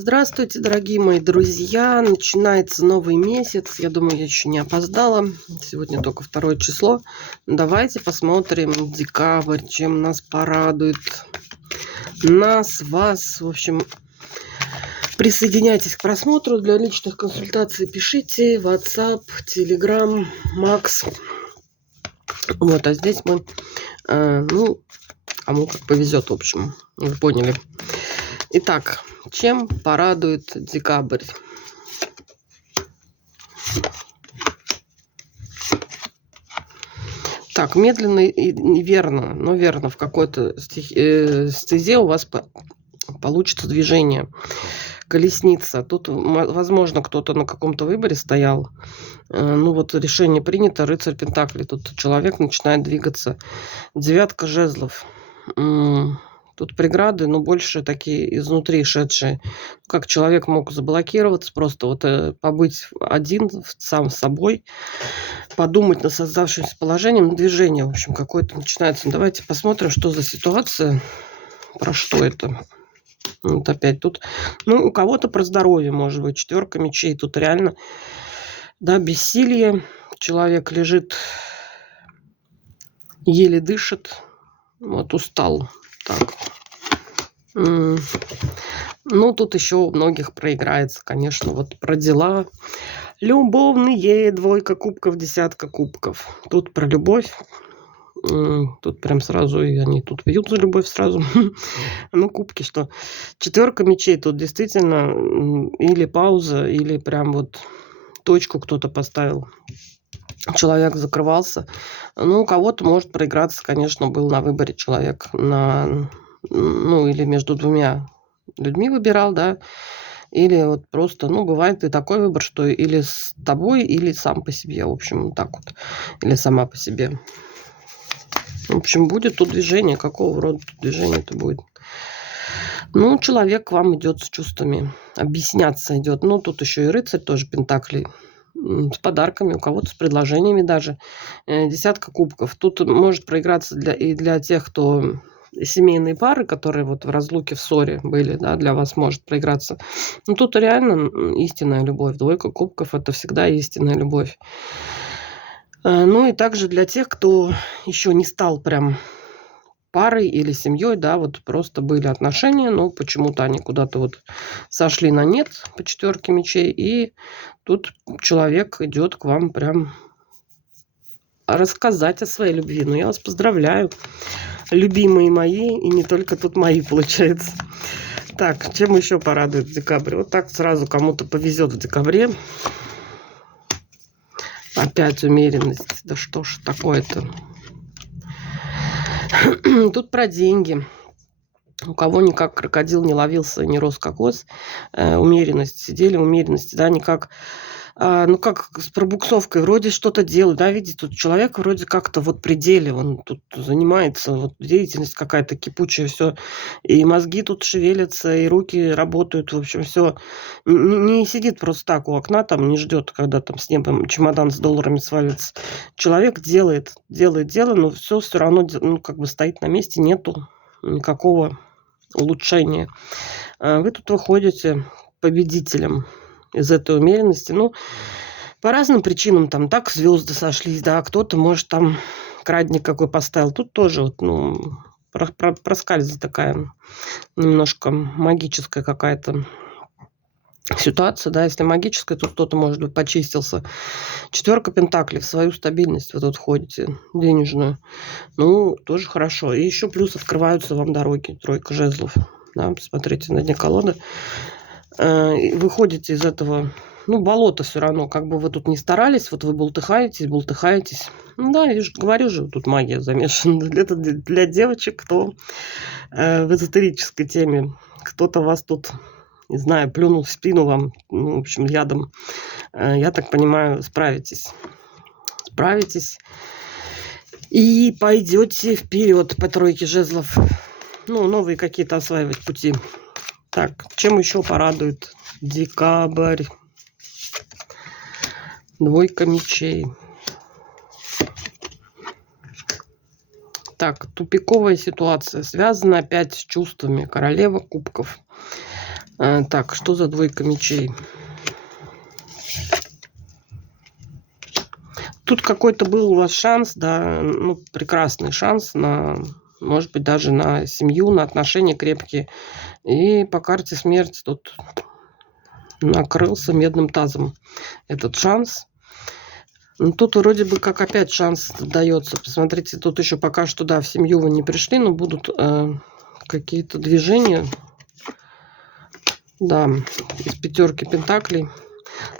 Здравствуйте, дорогие мои друзья! Начинается новый месяц. Я думаю, я еще не опоздала. Сегодня только 2 число. Давайте посмотрим декабрь, чем нас порадует. Нас, вас, в общем, присоединяйтесь к просмотру. Для личных консультаций пишите WhatsApp, Telegram, Max. Вот, а здесь мы, кому как повезет, в общем, вы поняли. Итак, чем порадует декабрь? Так, медленно и неверно, но верно, в какой-то стезе у вас получится движение. Колесница. Тут, возможно, кто-то на каком-то выборе стоял. Ну вот решение принято, рыцарь Пентаклей. Тут человек начинает двигаться. 9 жезлов. Тут преграды, но больше такие изнутри шедшие. Как человек мог заблокироваться, просто вот побыть один, сам с собой, подумать над создавшимся положением, движение, в общем, какое-то начинается. Давайте посмотрим, что за ситуация, про что это. Вот опять тут, у кого-то про здоровье, может быть, 4 мечей. Тут реально, да, бессилие. Человек лежит, еле дышит, вот устал. Так. Ну, тут еще у многих проиграется, конечно, вот про дела. Любовные, 2 кубков, 10 кубков. Тут про любовь. Тут прям сразу, и они тут пьют за любовь сразу. Ну, кубки, что? 4 мечей тут действительно или пауза, или прям вот точку кто-то поставил. Человек закрывался. Ну, у кого-то может проиграться, конечно, был на выборе человек. Или между 2 людьми выбирал, да. Или вот просто, бывает и такой выбор, что или с тобой, или сам по себе. В общем, так вот. Или сама по себе. В общем, будет тут движение. Какого рода тут движение-то будет? Человек к вам идет с чувствами. Объясняться идет. Тут еще и рыцарь тоже Пентаклей. С подарками, у кого-то с предложениями даже. 10 кубков. Тут может проиграться для тех, кто семейные пары, которые вот в разлуке, в ссоре были, да, для вас может проиграться. Тут реально истинная любовь. 2 кубков – это всегда истинная любовь. И также для тех, кто еще не стал прям парой или семьей, да, вот просто были отношения, но почему-то они куда-то вот сошли на нет по 4 мечей, и тут человек идет к вам прям рассказать о своей любви. Я вас поздравляю, любимые мои, и не только тут мои, получается. Так, чем еще порадует декабрь? Вот так сразу кому-то повезет в декабре. Опять умеренность. Да что ж такое-то? Тут про деньги. У кого никак крокодил не ловился, не рос кокос. Умеренность. Сидели в умеренности, да, никак. Как с пробуксовкой. Вроде что-то делают, да, видите, тут человек вроде как-то вот при деле. Он тут занимается, вот деятельность какая-то кипучая, все. И мозги тут шевелятся, и руки работают. В общем, все. Не сидит просто так у окна, там, не ждет, когда там с неба чемодан с долларами свалится. Человек делает дело, но все равно стоит на месте, нету никакого улучшения. Вы тут выходите победителем из этой умеренности. По разным причинам, там так звезды сошлись, да, кто-то, может, там крадник какой поставил. Тут тоже проскальзывает такая немножко магическая какая-то ситуация, да, если магическая, то кто-то, может быть, почистился. 4 пентаклей в свою стабильность вы тут входите, денежную. Тоже хорошо. И еще плюс открываются вам дороги. 3 жезлов. Да, посмотрите на дне колоды. Выходите из этого, болото все равно. Как бы вы тут не старались, вот вы бултыхаетесь. Да, я же говорю же, тут магия замешана. Это для девочек, кто в эзотерической теме. Кто-то вас тут, не знаю, плюнул в спину вам, в общем, ядом. Я так понимаю, справитесь. И пойдете вперед по 3 жезлов. Новые какие-то осваивать пути. Так, чем еще порадует декабрь? 2 мечей. Так, тупиковая ситуация. Связана опять с чувствами. Королева кубков. Так, что за двойка мечей? Тут какой-то был у вас шанс, да, ну, прекрасный шанс на, может быть, даже на семью, на отношения крепкие. И по карте смерти тут накрылся медным тазом этот шанс. Ну, тут вроде бы как опять шанс дается. Посмотрите, тут еще пока что, да, в семью вы не пришли, но будут какие-то движения. Да, из пятерки пентаклей.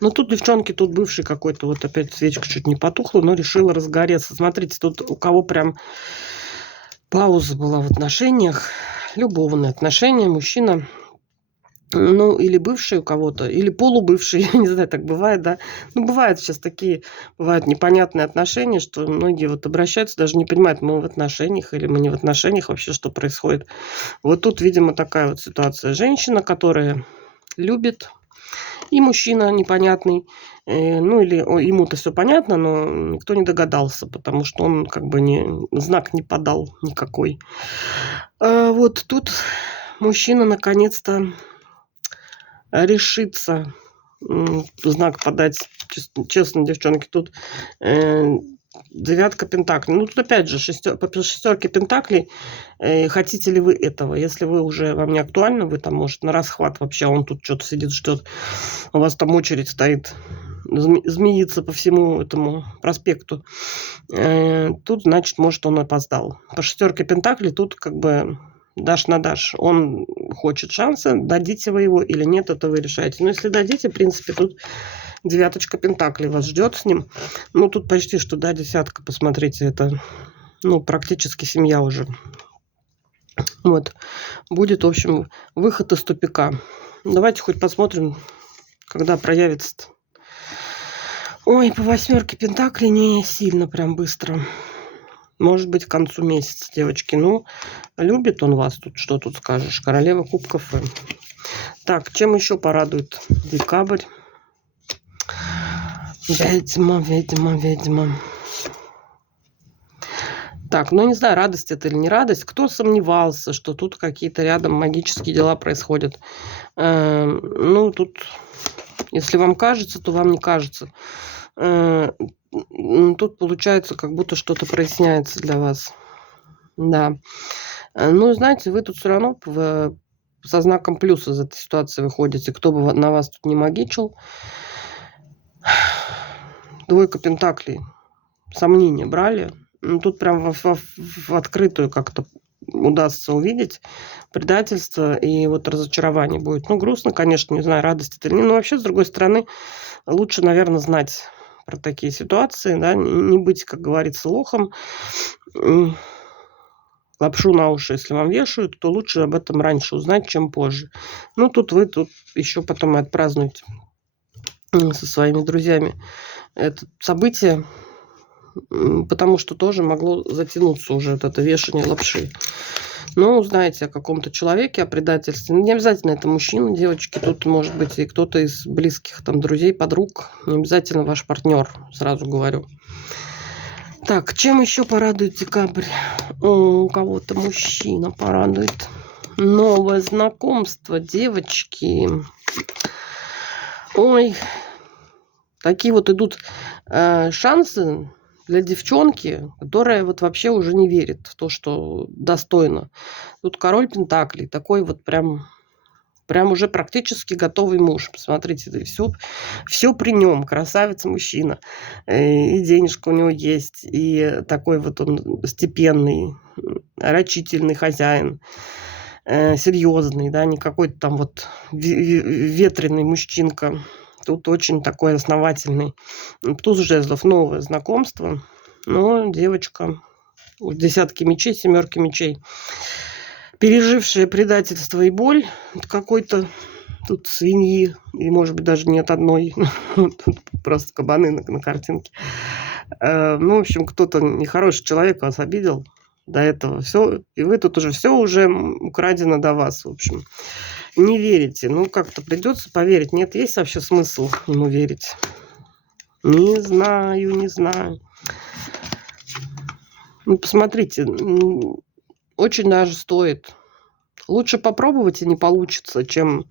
Ну, тут девчонки, тут бывший какой-то, вот опять свечка чуть не потухла, но решила разгореться. Смотрите, тут у кого прям пауза была в отношениях, любовные отношения, мужчина, ну, или бывший у кого-то, или полубывший, я не знаю, так бывает, да. Ну, бывают сейчас такие, бывают непонятные отношения, что многие вот обращаются, даже не понимают, мы в отношениях или мы не в отношениях, вообще что происходит. Вот тут, видимо, такая вот ситуация. Женщина, которая любит, и мужчина непонятный, ну или ему-то все понятно, но никто не догадался, потому что он как бы знак не подал никакой. Вот тут мужчина наконец-то решится знак подать. Честно, девчонки, тут девятка пентаклей. Ну, тут опять же по шестерке пентаклей. Хотите ли вы этого? Если вы уже, вам не актуально, вы там, может, на расхват вообще, он тут что-то сидит, ждет. У вас там очередь стоит, змеится по всему этому проспекту. Тут, значит, может, он опоздал. По шестерке пентаклей тут как бы дашь на дашь. Он хочет шанса, дадите вы его или нет, это вы решаете. Но если дадите, в принципе, тут девяточка пентаклей вас ждет с ним. Ну, тут почти что, да, десятка, посмотрите, это, ну, практически семья уже. Вот. Будет, в общем, выход из тупика. Давайте хоть посмотрим, когда проявится-то. Ой, по восьмерке пентаклей не сильно прям быстро. Может быть, к концу месяца, девочки. Ну, любит он вас тут, что тут скажешь. Королева кубков. Так, чем еще порадует декабрь? Ведьма, ведьма, ведьма. Так, ну не знаю, радость это или не радость. Кто сомневался, что тут какие-то рядом магические дела происходят? Ну, тут, если вам кажется, то вам не кажется. Тут получается, как будто что-то проясняется для вас. Да. Ну, знаете, вы тут все равно со знаком плюс из этой ситуации выходите. Кто бы на вас тут не магичил. Двойка пентаклей. Сомнения брали. Ну, тут прям в открытую как-то удастся увидеть предательство и вот разочарование будет. Ну, грустно, конечно, не знаю, радость это или нет. Но вообще, с другой стороны, лучше, наверное, знать про такие ситуации, да, не быть, как говорится, лохом. Лапшу на уши, если вам вешают, то лучше об этом раньше узнать, чем позже. Ну, тут вы тут еще потом и отпразднуете со своими друзьями это событие, потому что тоже могло затянуться уже вот это вешание лапши. Но узнаете о каком-то человеке, о предательстве. Не обязательно это мужчина, девочки. Тут может быть и кто-то из близких, там, друзей, подруг. Не обязательно ваш партнер, сразу говорю. Так, чем еще порадует декабрь? У кого-то мужчина порадует. Новое знакомство, девочки. Ой, такие вот идут шансы для девчонки, которая вот вообще уже не верит в то, что достойно. Тут король пентаклей, такой вот прям уже практически готовый муж. Посмотрите, все при нем. Красавец мужчина. И денежка у него есть. И такой вот он степенный, рачительный хозяин. Серьезный, да, не какой-то там вот ветреный мужчинка. Тут очень такой основательный. Туз жезлов, новое знакомство. Но девочка, десятки мечей, семерки мечей. Пережившая предательство и боль от какой-то тут свиньи, и, может быть, даже нет одной, тут просто кабаны на картинке. Ну, в общем, кто-то нехороший человек вас обидел до этого. Все, и вы тут уже уже украдено до вас, в общем. Не верите. Ну, как-то придется поверить. Нет, есть вообще смысл ему верить? Не знаю, не знаю. Ну, посмотрите, очень даже стоит. Лучше попробовать и не получится, чем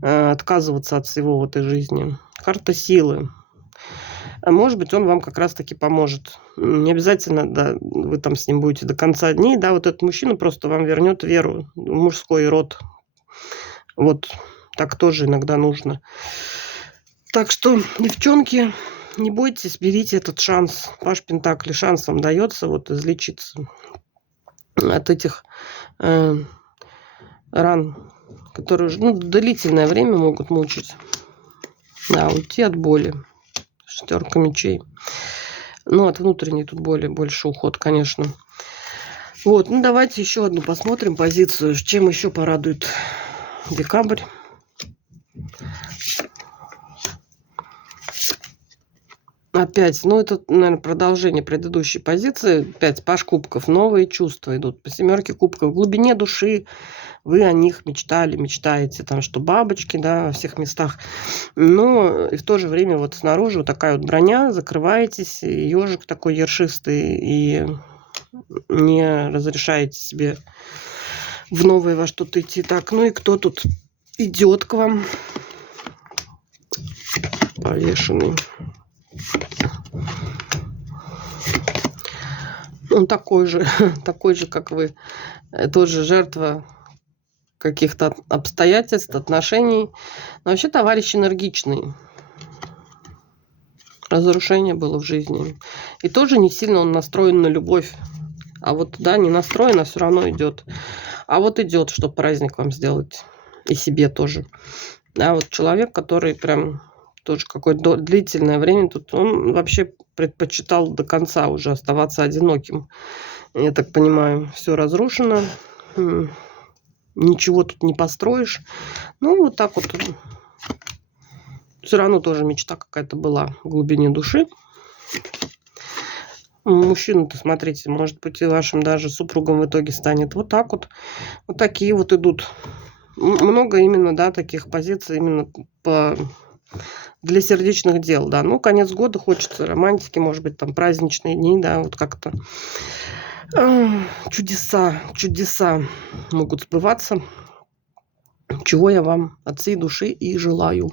отказываться от всего в этой жизни. Карта силы. А может быть, он вам как раз-таки поможет. Не обязательно, да, вы там с ним будете до конца дней, да, вот этот мужчина просто вам вернет веру в мужской род. Вот так тоже иногда нужно. Так что, девчонки, не бойтесь, берите этот шанс. Паш Пентакли, шанс вам дается вот излечиться от этих ран, которые уже, ну, длительное время могут мучить. Да, уйти от боли. 4 мечей. Ну, от внутренней тут боли больше уход, конечно. Вот, ну давайте еще одну посмотрим позицию. Чем еще порадует декабрь? Опять, ну это, наверное, продолжение предыдущей позиции. 5 паш кубков. Новые чувства идут. По 7 кубков. В глубине души вы о них мечтали, мечтаете. Там, что бабочки, да, во всех местах. Но и в то же время вот снаружи вот такая вот броня. Закрываетесь. Ежик такой ершистый. И не разрешаете себе в новое во что-то идти. Так, ну и кто тут идет к вам? Повешенный. Он такой же, как вы. Тоже жертва каких-то обстоятельств, отношений. Но вообще товарищ энергичный. Разрушение было в жизни. И тоже не сильно он настроен на любовь. А вот, да, не настроен, а все равно идет. А вот идет, чтобы праздник вам сделать. И себе тоже. А вот человек, который прям тоже какое-то длительное время тут, он вообще предпочитал до конца уже оставаться одиноким. Я так понимаю, все разрушено. Ничего тут не построишь. Ну, вот так вот. Все равно тоже мечта какая-то была в глубине души. Мужчина-то, смотрите, может быть, и вашим даже супругом в итоге станет. Вот так вот. Вот такие вот идут. Много именно, да, таких позиций именно для сердечных дел, да. Ну, конец года, хочется романтики, может быть, там праздничные дни, да, вот как-то. Чудеса могут сбываться. Чего я вам от всей души и желаю.